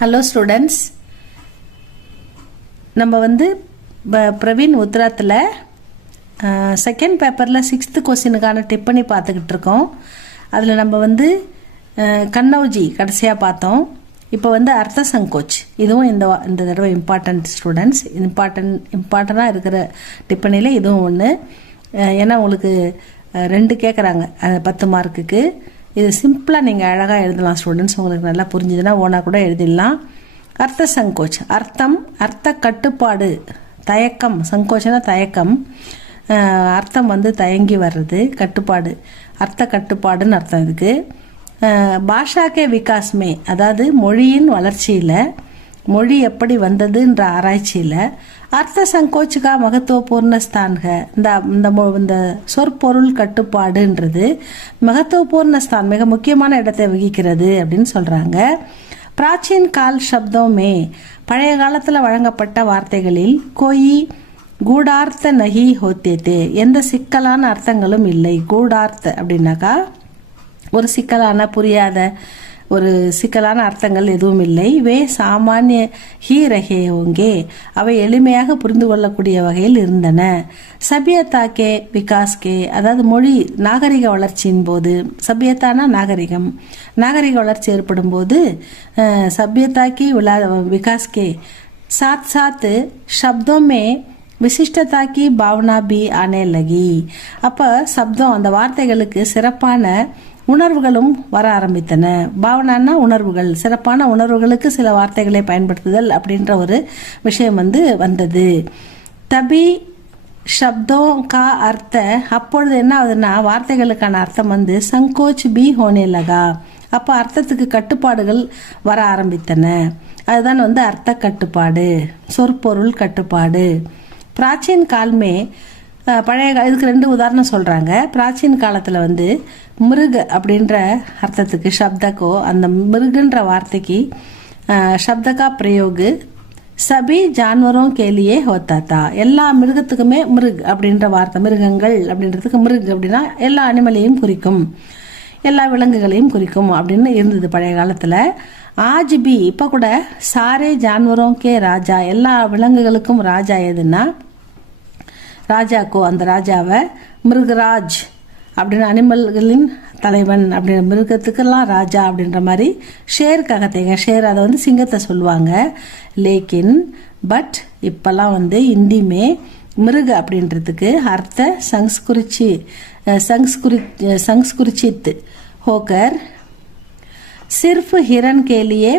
Hello students, நம்ம Praveen உத்ராத்தில் second பேப்பரில் 6th கொஸ்டினுக்கான டிப்பணி பார்த்துக்கிட்டு இருக்கோம். அதில் நம்ம கண்ணௌஜி கடைசியாக பார்த்தோம். இப்போ அர்த்த சங்கோச், இதுவும் இந்த தடவை இம்பார்ட்டன்ட் ஸ்டூடெண்ட்ஸ், இம்பார்ட்டண்ட்டாக இருக்கிற டிப்பணியில் இதுவும் ஒன்று. ஏன்னா உங்களுக்கு 2 கேட்குறாங்க 10 மார்க்குக்கு. இது சிம்பிளாக நீங்கள் அழகாக எழுதலாம் ஸ்டூடெண்ட்ஸ். உங்களுக்கு நல்லா புரிஞ்சுதுன்னா ஓனா கூட எழுதிடலாம். அர்த்த சங்கோச், அர்த்த கட்டுப்பாடு, தயக்கம். சங்கோச்சனா தயக்கம், அர்த்தம் தயங்கி வர்றது, கட்டுப்பாடு, அர்த்த கட்டுப்பாடுன்னு அர்த்தம் இதுக்கு. பாஷாக்கே விகாஸ்மே, அதாவது மொழியின் வளர்ச்சியில், மொழி எப்படி வந்ததுன்ற ஆராய்ச்சியில் அர்த்த சங்கோச்சுக்கா மகத்துவபூர்ண ஸ்தான்க, இந்த சொற்பொருள் கட்டுப்பாடுன்றது மகத்துவபூர்ண ஸ்தான், மிக முக்கியமான இடத்தை வகிக்கிறது அப்படின்னு சொல்கிறாங்க. பிராச்சீன் கால் சப்தோமே, பழைய காலத்தில் வழங்கப்பட்ட வார்த்தைகளில் கோயி கூடார்த்த நகி ஹோத்தேத்தே, எந்த சிக்கலான அர்த்தங்களும் இல்லை. கூடார்த்த அப்படின்னாக்கா ஒரு சிக்கலான, புரியாத ஒரு சிக்கலான அர்த்தங்கள் எதுவும் இல்லை. வே சாமானிய ஹீ ரஹே ஹோங்கே, அவை எளிமையாக புரிந்து கொள்ளக்கூடிய வகையில் இருந்தன. சபியத்தாக்கே விகாஸ்கே, அதாவது மொழி நாகரிக வளர்ச்சியின் போது, சபியத்தானா நாகரிகம், நாகரிக வளர்ச்சி ஏற்படும் போது சபியத்தாக்கி விகாஸ்கே சாத் சாத் சப்தோமே விசிஷ்டதா கி பாவனா பி ஆனே லகி. அப்போ சப்தம், அந்த வார்த்தைகளுக்கு சிறப்பான உணர்வுகளும் வர ஆரம்பித்தன. பாவனான்னா உணர்வுகள், சிறப்பான உணர்வுகளுக்கு சில வார்த்தைகளை பயன்படுத்துதல் அப்படின்ற ஒரு விஷயம் வந்தது. தபி சப்தோ கா அர்த்த, அப்பொழுது என்ன ஆகுதுன்னா வார்த்தைகளுக்கான அர்த்தம் சங்கோச் பி ஹோனே லகா. அப்போ அர்த்தத்துக்கு கட்டுப்பாடுகள் வர ஆரம்பித்தன. அதுதான் அர்த்த கட்டுப்பாடு, சொற்பொருள் கட்டுப்பாடு. பிராச்சீன் காலமே, பழைய இதுக்கு 2 உதாரணம் சொல்கிறாங்க. பிராச்சீன காலத்தில் மிருக அப்படின்ற அர்த்தத்துக்கு சப்தக்கோ, அந்த மிருகுன்ற வார்த்தைக்கு சப்தக்கா பிரயோகு சபி ஜான்வரோं के लिए होता था. எல்லா மிருகத்துக்குமே மிருக் அப்படின்ற வார்த்தை, மிருகங்கள் அப்படின்றதுக்கு மிருக் அப்படின்னா எல்லா அனிமலையும் குறிக்கும், எல்லா விலங்குகளையும் குறிக்கும் அப்படின்னு இருந்தது பழைய காலத்தில். ஆஜ் பி, இப்போ கூட சாரே ஜான்வரோं के ராஜா, எல்லா விலங்குகளுக்கும் ராஜா எதுன்னா ராஜாக்கோ, அந்த ராஜாவை மிருகராஜ் அப்படின்னு, அனிமல்களின் தலைவன் அப்படின்ற, மிருகத்துக்கெல்லாம் ராஜா அப்படின்ற மாதிரி. ஷேர் ககத்தேங்க, ஷேர் அதை சிங்கத்தை சொல்லுவாங்க. லேக்கின் பட் இப்பெல்லாம் ஹிந்திமே மிருக அப்படின்றதுக்கு அர்த்த சங்ஸ்குரிச்சித் ஹோக்கர் சிர்ஃப் ஹிரன் கேலியே